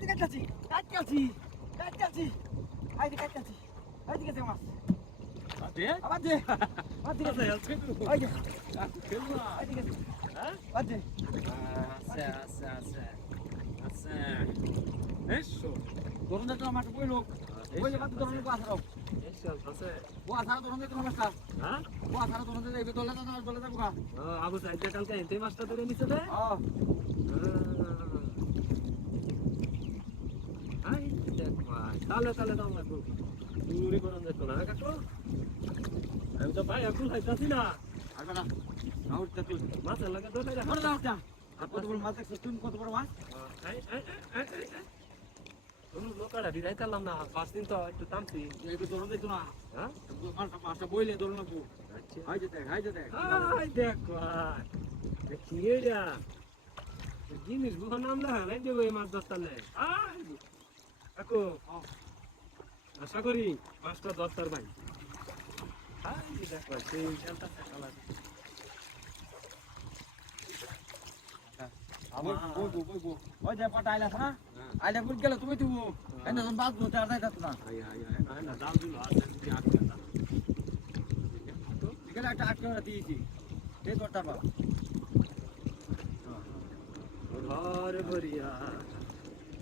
এদিকে কাটছি কাটছি কাটছি আইদি কাটছি এদিকে দে মাছ আতে আবার দে আতে আছে তো ওই দে খেলবো এদিকে দে হ্যাঁ আবার দে আছে এসো ধরুন তো আমার কই লোক ওই বাদ ধরুন কো আছারো এসো আছে ও আছারো ধরুন তো মাছটা হ্যাঁ ও আছারো ধরুন তো এই দলে তো দলে যাবো গা আবু সাইড কালকে এতে মাছটা ধরে নিছে রে আই দেখ ভাই তালে দাও লাগবো চুরি করন যেত না কাকু আমি তো ভাই আকুল খাইতাছি না আসবে না নাও উঠতে তুই মাছের লাগে ধরে রাখ ধরে দাও টা কত বড় মাছ দেখছিস তুই কত বড় মাছ তুমি লোকাটা দিরাইতাম না 5 দিন তো একটু টানছি এই তো ধরুন দেখো না হ্যাঁ মাছটা বইলে ধরুন না আচ্ছা হাই যে দেখ আই দেখ ভাই দেখি এটা জিনিস বুঝা নাম না নাই দেবো এই মাছ দস্তালে আই কাকু আশা করি মাছটা দস্তার ভাই আই দেখ ভাই সেই খেলটা খেলা বইবো ওই যে পাটা আইলা না আইলা ফুল গেল তুমি তুই এনে যখন বাদ ধরতে আর যাইতাছ না আই না দাম দিল আছে যদি আটকে না তো গেলে একটা আটকে দিয়েছি এই করতে পারবা ঘর ভরিয়া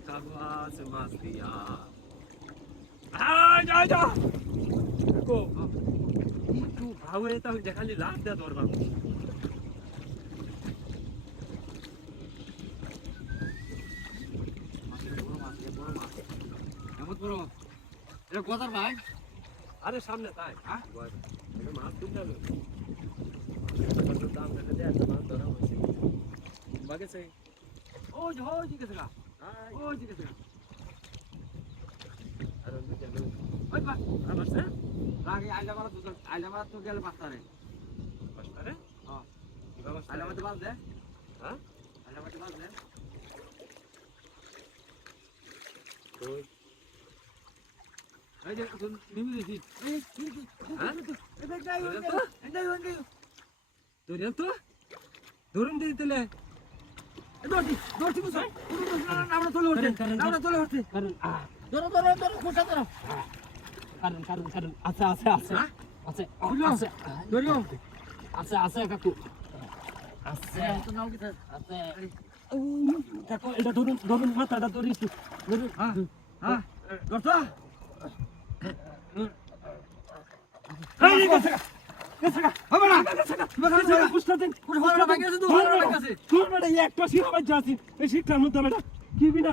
কাবাস মাছ দিয়া যা দেখো একটু ভাবে তাও দেখালি লাভ দেয়া ধরবা এটা কোথার ভাই আরে সামনে তাই হ্যাঁ মাছ তুলতে হবে দাম দেখে দেয় মাছ ধরা হয়েছে বাগেছে ওই যে গেছে গা ওই যে গেছে গা আর দুইটা লোক ওই পা আমার স্যার আগে আইলা মারা তো গেল পাঁচটারে পাঁচটারে হ্যাঁ বাবা আইলা মারতে বাজ দে হ্যাঁ আইলা মারতে বাজ দে ওই এই যে নিমি দিছি এই হ্যাঁ এই ব্যাগ নাই ওই ধরেন তো ধরুন দিয়ে দিলে দৌড়ছি বুঝছো আমরা চলে উঠছি কারণ ধরো খুশা ধরো কারণ আছে ধরিও আছে কাকু আছে তো নাও কি আছে কাকু এটা ধরুন মাথাটা ধরি ধরুন হ্যাঁ ধরছো এই গেছে হবে না কুষ্টা দেন কুড়ি ভাড়া ভাঙিয়েছে 2 ভাড়া ভাঙিয়েছে তোর বেটা একটা শিরা বাজছে আছে এই শিক্ষার মধ্যে বেটা কি বিনা